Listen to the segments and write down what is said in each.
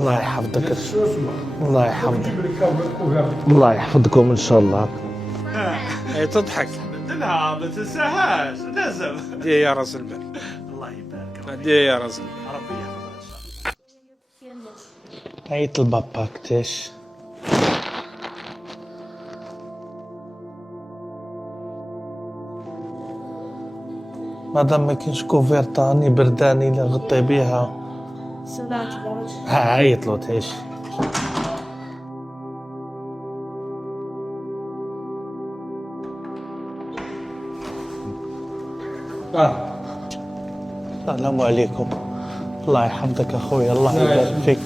الله يحفظك. الله يحفظك. الله يحفظكم ان شاء الله. تضحك بدلها ما تنساهاش لازم. هديه يا راس المال. الله يبارك. هديه يا راس المال. ربي يحفظها ان شاء الله. عيط لباباك تاش. مادام ما كاينش كوفيرطاني برداني اللي غطي بيها. عيط له تاش. السلام عليكم. الله يحفظك اخويا. الله يبارك فيك.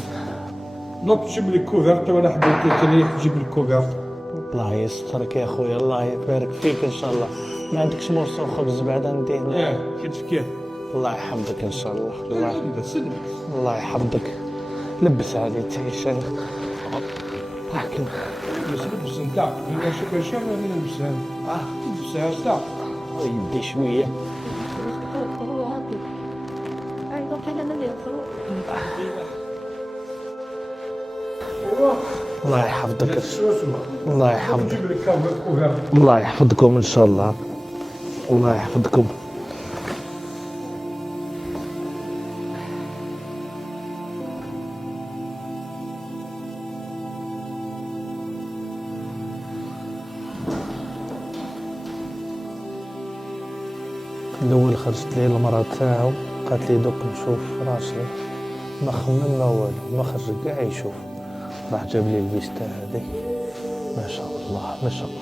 نوض تجيب لي كوفرت وانا حبيت تريح تجيب لي كوفرت. الله يسترك يا خويا. الله يبارك فيك ان شاء الله. ما عندكش مرسو خبز بعد نديه؟ كيف كيف. الله يحفظك ان شاء الله. الله سلم. الله يحفظك. لبس علي تعيش. لكن لبس نتاعك انا شوف اش انا نلبسها. لبسها نتاعك. يدي شويه. الله يحفظك. الله يحفظك. جيب لي كوفرت. الله يحفظكم ان شاء الله. الله يحفظكم. الاول خرجت لي المراه تاعو قالت لي دوك نشوف راسي ما خمم ما والو ما خرج كاع يشوف. راح جاب لي الفيستا هذه. ما شاء الله ما شاء الله.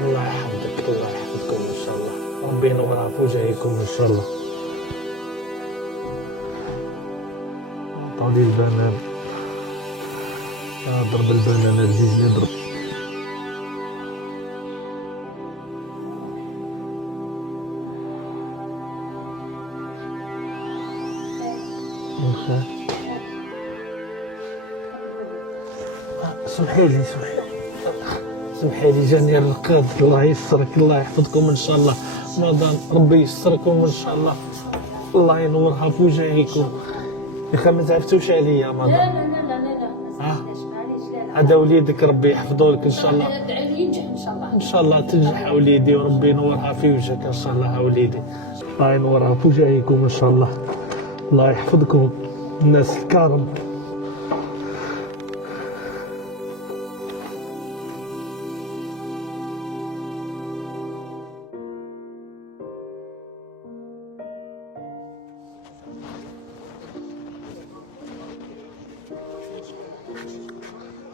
الله يحفظك. الله يحفظكم ان شاء الله. ربي ينورها في وجهكم ان شاء الله. عطاولي البنان. ضرب البنان الجيج اللي ضرب. سمحي لي جاني الرقاد. الله يسرك. الله يحفظكم ان شاء الله. رمضان ربي يستركم ان شاء الله. الله ينورها في وجهكم. يا اخي ما تعرفتوش عليا رمضان. لا معليش لا. هذا وليدك ربي يحفظه لك ان شاء الله. ندعي له ينجح ان شاء الله. ان شاء الله تنجح وليدي وربي ينورها في وجهك ان شاء الله وليدي. الله ينورها في وجهكم ان شاء الله. الله يحفظكم الناس الكرم.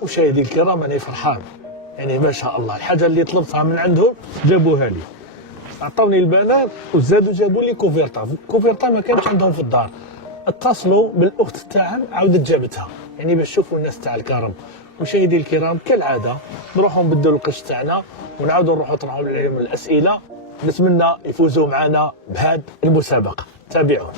مشاهدي الكرام انا فرحان يعني ما شاء الله. الحاجه اللي طلبتها من عندهم جابوها لي. عطاوني البنات وزادوا جابوا لي كوفيرتا ما كانتش عندهم في الدار. اتصلوا بالاخت تاعهم عاودت جابتها يعني باش يشوفوا الناس تاع الكرم. مشاهدي الكرام كالعاده نروحوا نبدلوا القش تاعنا ونعاودوا نروحوا نطرحوا عليهم الاسئله. نتمنى يفوزوا معنا بهذه المسابقه. تابعوا.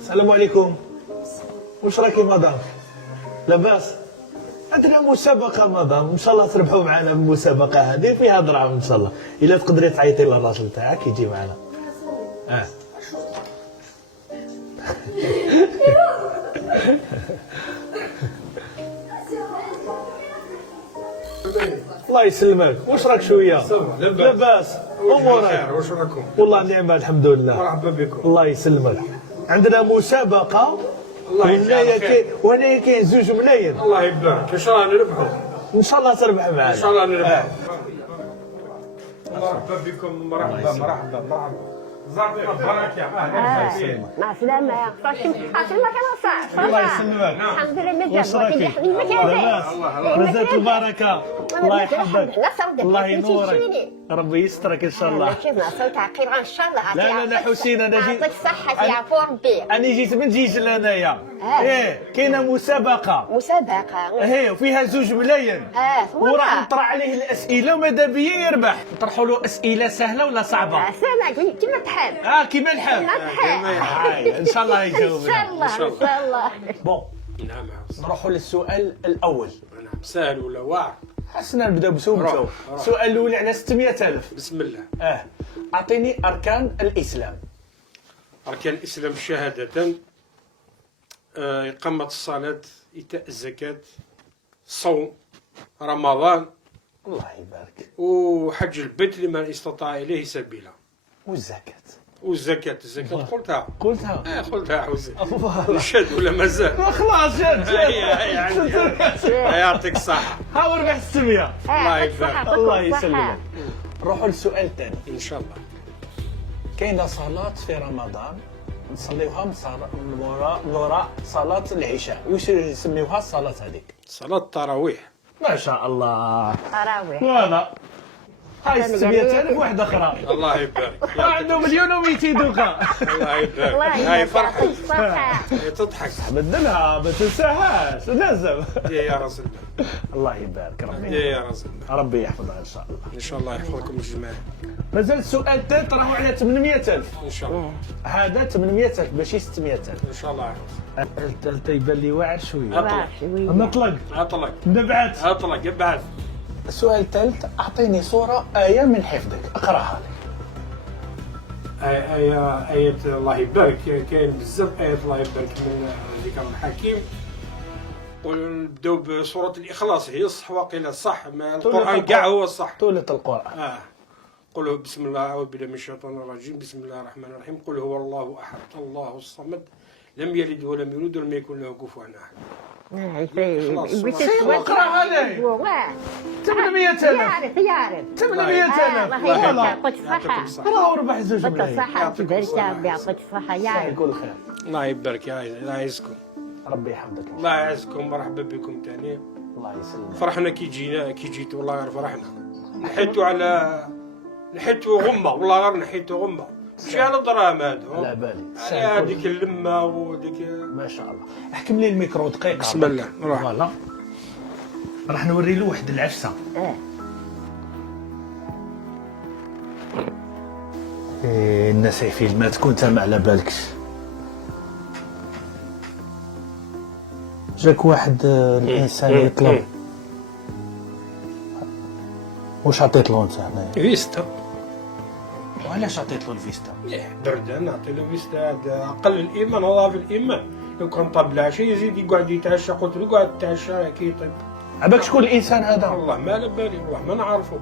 السلام عليكم. واش راكي مدام؟ لاباس؟ عندنا مسابقة مدام ان شاء الله تربحوا معنا بالمسابقة هذه فيها دراهم ان شاء الله. الا تقدري تعيطي للراجل تاعك يجي معنا. الله يسلمك. واش راك شويه؟ لاباس؟ امورك؟ واش راكم؟ والله نعمه الحمد لله. مرحبا بكم. الله يسلمك. عندنا مسابقه وهنايا كاين زوج ملايين. الله يبارك ان شاء الله نربحوا. ان شاء الله تربح معنا. ان شاء الله نربحوا. مرحبا بكم. مرحبا. زرت بركة يا اهلا. مع السلامة يا عشان ما كان صح. الله يسلمك. الحمد لله واش راكي؟ حبيبك يا لاباس؟ مازالت البركة. الله يحفظك. الله ينورك. ربي يسترك ان شاء الله. كيف نعطيك عقيل ان شاء الله. لا لا حسين انا جيت. يعطيك الصحة يعفو ربي. انا جيت من جيجل انايا. كاينه مسابقه. مسابقة. وفيها 2 ملايين. وراح نطرح عليه الاسئله وماذا بيا يربح. نطرحوا له اسئله سهله ولا صعبه؟ سهلة كيما تحب. كيما نحب. ان شاء الله يجاوب. ان شاء الله ان شاء الله. بون نعم. نروحوا للسؤال الاول. نعم. سهل ولا واعر؟ خاصنا نبداو بسهولته. السؤال الاول على 600000. بسم الله. اعطيني اركان الاسلام. أركان الإسلام شهادة، إقامة الصلاة، إيتاء الزكاة، صوم رمضان، الله يبارك. وحج البيت لمن استطاع إليه سبيلا. والزكاة. والزكاة، الزكاة قلتها. قلتها حسين. نشهد ولا مازال؟ خلاص شاد. يعطيك الصحة. ها ربح 600. الله يبارك. الله يسلمك. نروحوا للسؤال الثاني. إن شاء الله. كاينه صلاة في رمضان نصليوها وراء صلاة العشاء، واش يسميوها الصلاة هذيك؟ صلاة التراويح. ما شاء الله. تراويح. فوالا. هاي 600000 واحدة أخرى. الله يبارك. عنده 1,200,000 دوكا. الله يبارك. هاي فرحة. تضحك. بدلها ما تنساهاش لازم. يا رسول الله. الله يبارك ربي. يا رسول الله. ربي يحفظها إن شاء الله. إن شاء الله يحفظكم الجميع. مازال السؤال الثالث راهو على 800,000. إن شاء الله. هذا 800,000 ماشي 600,000. إن شاء الله. الثالث يبان لي واعر شوية. أطلق. نطلق. أطلق. نبعث. أطلق. ابعث. السؤال الثالث أعطيني صورة آية من حفظك أقرأها لي. آية الله يبارك، كاين بزاف آيات الله يبارك من ذكر الحكيم. ونبداو بسورة الإخلاص، هي الصح واقيلا صح، ما القرآن كاع هو الصح. طولة القرآن. قل بسم الله، أعوذ بالله من الشيطان الرجيم، بسم الله الرحمن الرحيم. قل هو الله أحد الله الصمد لم يلد ولم يولد ولم يكن له كفوا أحد. اقرأها لي. 800,000. يعرف 800,000. الله يعطيك الصحة. راهو ربح 2 يعطيك ملايين. الصحة ويبارك يعطيك الصحة يعرف. يقول خير. الله يبارك الله يعزكم. ربي يحفظك. الله يعزكم، مرحبا بكم تاني. الله يسلمك. فرحنا كي جيت والله غير فرحنا. نحيتو غمة والله غير نحيتو غمة. ماشي على دراهم هذا. لا بالي. هذيك اللمة وديك. ما شاء الله. احكم لي الميكرو دقيقة. بسم الله. فوالا. راح نوري له واحد العفسة. الناس فيلمات كنت ما على بالكش. جاك واحد الانسان يطلب. واش عطيت له انت هنايا؟ فيستا. وعلاش عطيت له الفيستا؟ بردان نعطي له فيستا، هذا اقل الايمان، هذا في الايمان. لو كان طاب العشاء يزيد يقعد يتعشى، قلت له قعد تتعشى كي يطيب. عباك شكون الانسان هذا؟ والله ما على بالي، والله ما نعرفه.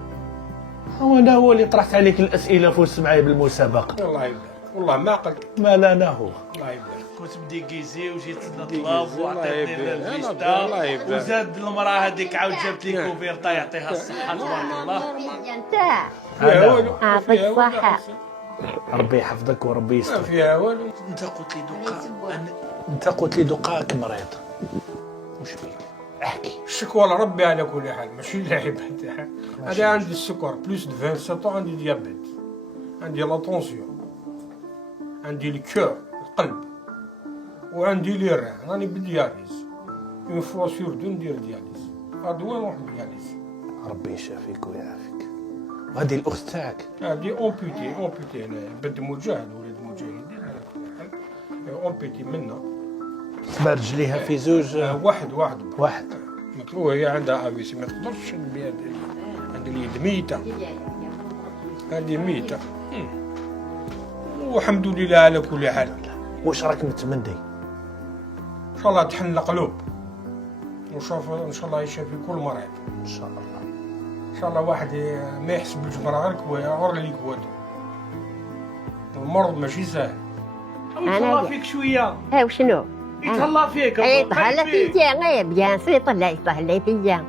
انا هو اللي طرحت عليك الاسئله فوز معايا بالمسابقه. الله يبارك، والله ما عقلت. ما لا هو. الله يبارك. كنت بديكيزي وجيت نطلب الله وعطيتني يبارك. الفيستا الله يبارك. وزاد المراه هذيك عاود جابت لي كوفيرتا يعطيها الصحه تبارك الله. انت فيها والو. يعطيك الصحة. ربي يحفظك وربي ما يستر. فيها والو. انت قلت لي دقاك مريض. وش فيك؟ احكي. الشكوى لربي على كل حال، ماشي لعبة. هذا عندي السكر بلوس دو 27، عندي ديابيت، عندي لاتونسيون، عندي الكور القلب، وعندي لي الرئه، راني بالدياليز. اون فوا سور دو ندير دياليز. هاد وين نروح بالدياليز؟ ربي يشافيك ويعافيك. وهذه الاخت تاعك؟ هادي اونبيتي هنايا، بنت مجاهد ولد مجاهدين على كل حال. اونبيتي منا. تبع رجليها في زوج. واحد. وهي عندها افيسي ما تقدرش عندها اليد ميته. هذه ميته. والحمد لله على كل حال. واش راك متمني؟ ان شاء الله تحن القلوب، وشوف ان شاء الله يشافي كل مريض. ان شاء الله. ان شاء الله واحد ما يحس بالجمرة غير اللي كوادو. المرض ماشي سهل. يتهلا فيك شويه. وشنو؟ يتهلا فيك. يتهلا فيا بيان سي يتهلا فيا.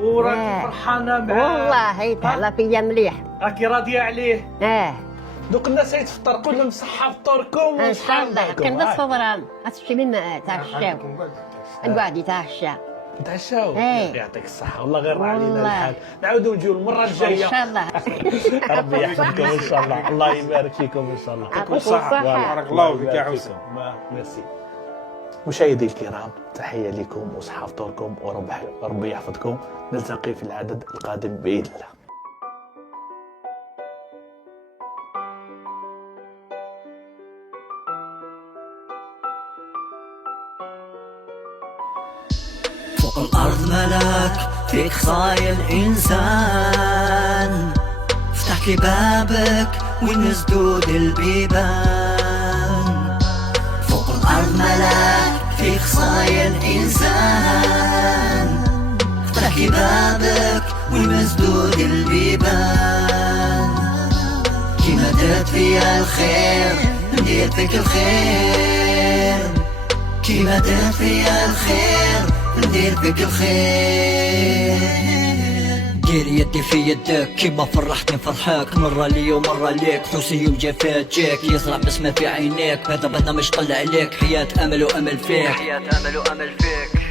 وراكي فرحانه معاه. والله يتهلا فيا مليح. راكي راضيه عليه. دوك الناس يتفطرقوا لهم صحه فطوركم ان شاء الله كنا صبران. هاتشي من تعشاو. نقعد يتعشى. نتعشاو. إيه. يعطيك الصحة والله غير علينا والله. الحال، نعاودوا نجيو المرة الجاية. ان شاء الله. ربي يحفظكم ان شاء الله، الله يبارك فيكم ان شاء الله. يعطيكم الصحة. بارك الله فيك يا يبارك حسن. فيكم. ميرسي. مشاهدي الكرام، تحية لكم وصحة فطوركم وربي يحفظكم. نلتقي في العدد القادم بإذن الله. فوق الأرض ملاك فيك صايل إنسان، افتح لي بابك والمسدود البيبان. فوق الأرض ملاك فيك صايل إنسان، افتح لي بابك والمسدود البيبان. كيما درت فيا الخير ندير فيك الخير، كيما درت فيا الخير ندير فيك الخير. دير يدي في يدك كيما فرحتني فرحك، مرة لي ومرة ليك، حوسي والجفات جاك يزرع بسمة في عينيك. هذا برنامج طلع عليك، حياة أمل وأمل فيك، حياة أمل وأمل فيك.